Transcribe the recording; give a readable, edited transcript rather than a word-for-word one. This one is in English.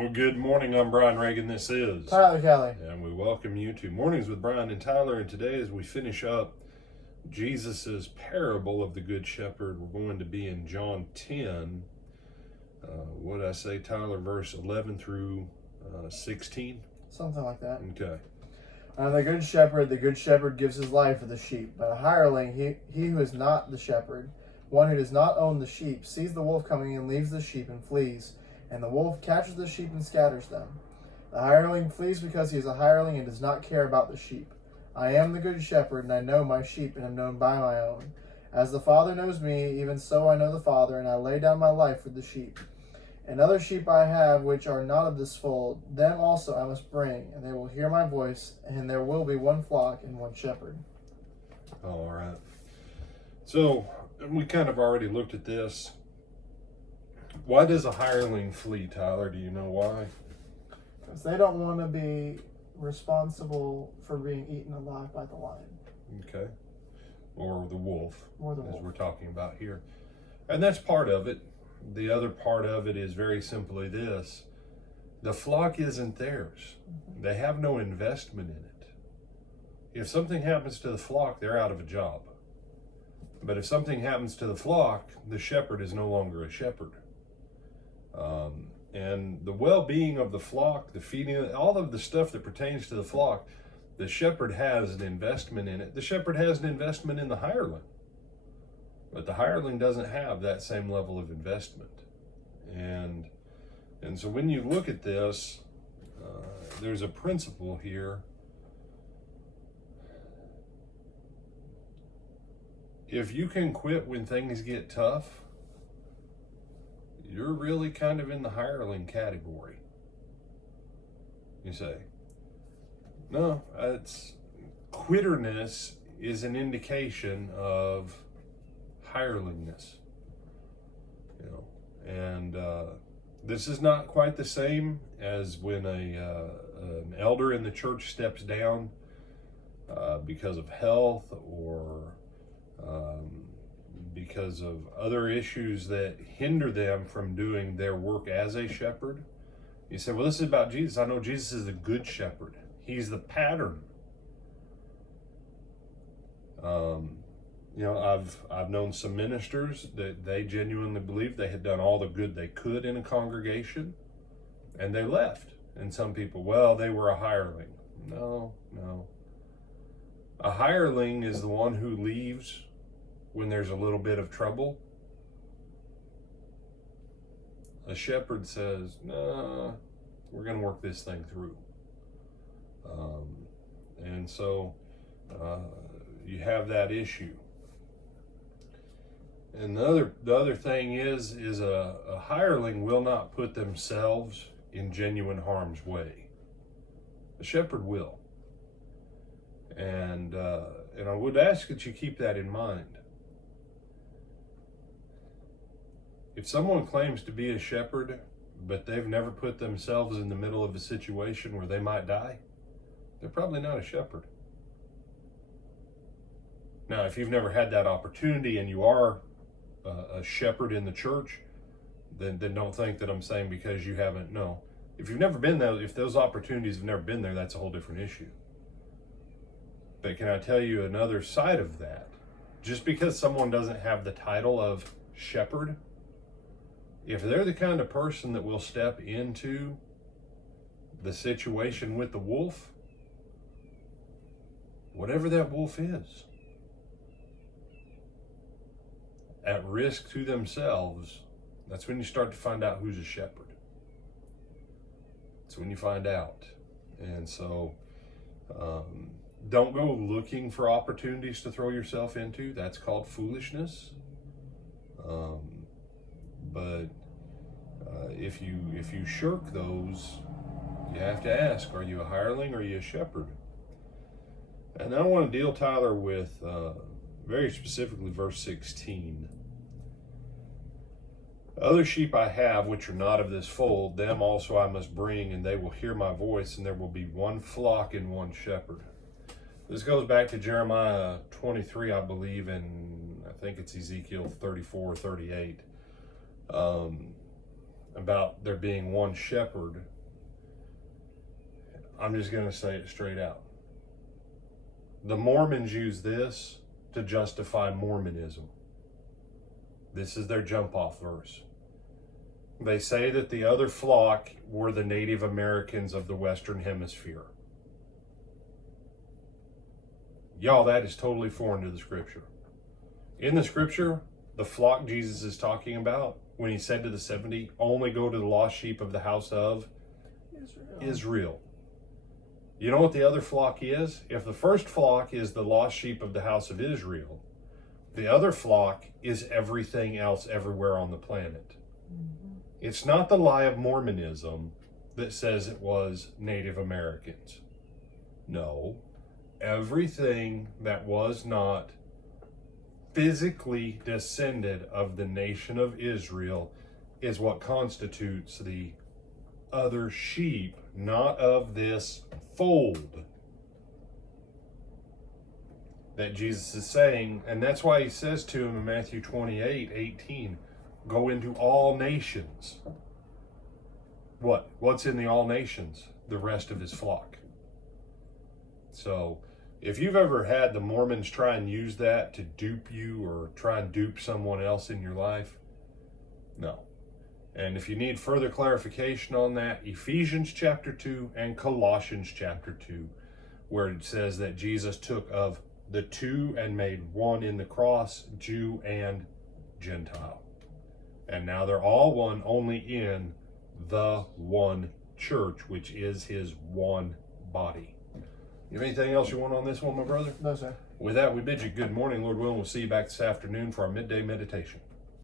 Well, good morning. I'm Brian Reagan. This is Tyler Kelly. and we welcome you to Mornings with Brian and Tyler. And today, as we finish up Jesus's parable of the Good Shepherd, we're going to be in John 10. What did I say, Tyler? Verse 11 through 16? Something like that. Okay. The good shepherd gives his life for the sheep. But a hireling, he who is not the shepherd, one who does not own the sheep, sees the wolf coming and leaves the sheep and flees. And the wolf catches the sheep and scatters them. The hireling flees because he is a hireling and does not care about the sheep. I am the good shepherd, and I know my sheep and am known by my own. As the Father knows me, even so I know the Father, and I lay down my life for the sheep. And other sheep I have which are not of this fold, them also I must bring, and they will hear my voice, and there will be one flock and one shepherd. All right. So we kind of already looked at this. Why does a hireling flee, Tyler? Do you know why? Because they don't want to be responsible for being eaten alive by the lion. Okay. Or the wolf, As we're talking about here. And that's part of it. The other part of it is very simply this. The flock isn't theirs. Mm-hmm. They have no investment in it. If something happens to the flock, they're out of a job. But if something happens to the flock, the shepherd is no longer a shepherd. And the well-being of the flock, the feeding, all of the stuff that pertains to the flock, the shepherd has an investment in it. The shepherd has an investment in the hireling. But the hireling doesn't have that same level of investment. And so when you look at this, there's a principle here. If you can quit when things get tough, you're really kind of in the hireling category. You say, no, quitterness is an indication of hirelingness. And this is not quite the same as when an elder in the church steps down because of health or because of other issues that hinder them from doing their work as a shepherd. You say, well, this is about Jesus. I know Jesus is a good shepherd. He's the pattern. I've known some ministers that they genuinely believed they had done all the good they could in a congregation, and they left. And some people, well, they were a hireling. No. A hireling is the one who leaves when there's a little bit of trouble. A shepherd says, nah, we're going to work this thing through. And so you have that issue. And the other thing is a hireling will not put themselves in genuine harm's way. The shepherd will. And I would ask that you keep that in mind. If someone claims to be a shepherd, but they've never put themselves in the middle of a situation where they might die, they're probably not a shepherd. Now, if you've never had that opportunity and you are a shepherd in the church, then don't think that I'm saying because you haven't. No. If you've never been there, if those opportunities have never been there, that's a whole different issue. But can I tell you another side of that? Just because someone doesn't have the title of shepherd, if they're the kind of person that will step into the situation with the wolf, whatever that wolf is, at risk to themselves, that's when you start to find out who's a shepherd. That's when you find out. And so don't go looking for opportunities to throw yourself into. That's called foolishness. But if you shirk those, you have to ask, are you a hireling or are you a shepherd? And I want to deal, Tyler, with very specifically verse 16. Other sheep I have which are not of this fold, them also I must bring, and they will hear my voice, and there will be one flock and one shepherd. This goes back to Jeremiah 23, I believe, and I think it's Ezekiel 34 or 38. about there being one shepherd, I'm just going to say it straight out. The Mormons use this to justify Mormonism. This is their jump-off verse. They say that the other flock were the Native Americans of the Western Hemisphere. Y'all, that is totally foreign to the scripture. In the scripture, the flock Jesus is talking about, when he said to the 70, only go to the lost sheep of the house of Israel. You know what the other flock is? If the first flock is the lost sheep of the house of Israel, the other flock is everything else everywhere on the planet. Mm-hmm. It's not the lie of Mormonism that says it was Native Americans. No. Everything that was not physically descended of the nation of Israel is what constitutes the other sheep, not of this fold that Jesus is saying. And that's why he says to him in Matthew 28:18, go into all nations. What's in the all nations? The rest of his flock. So if you've ever had the Mormons try and use that to dupe you or try and dupe someone else in your life, no. And if you need further clarification on that, Ephesians chapter 2 and Colossians chapter 2, where it says that Jesus took of the two and made one in the cross, Jew and Gentile. And now they're all one, only in the one church, which is his one body. You have anything else you want on this one, my brother? No, sir. With that, we bid you good morning, Lord willing. We'll see you back this afternoon for our midday meditation.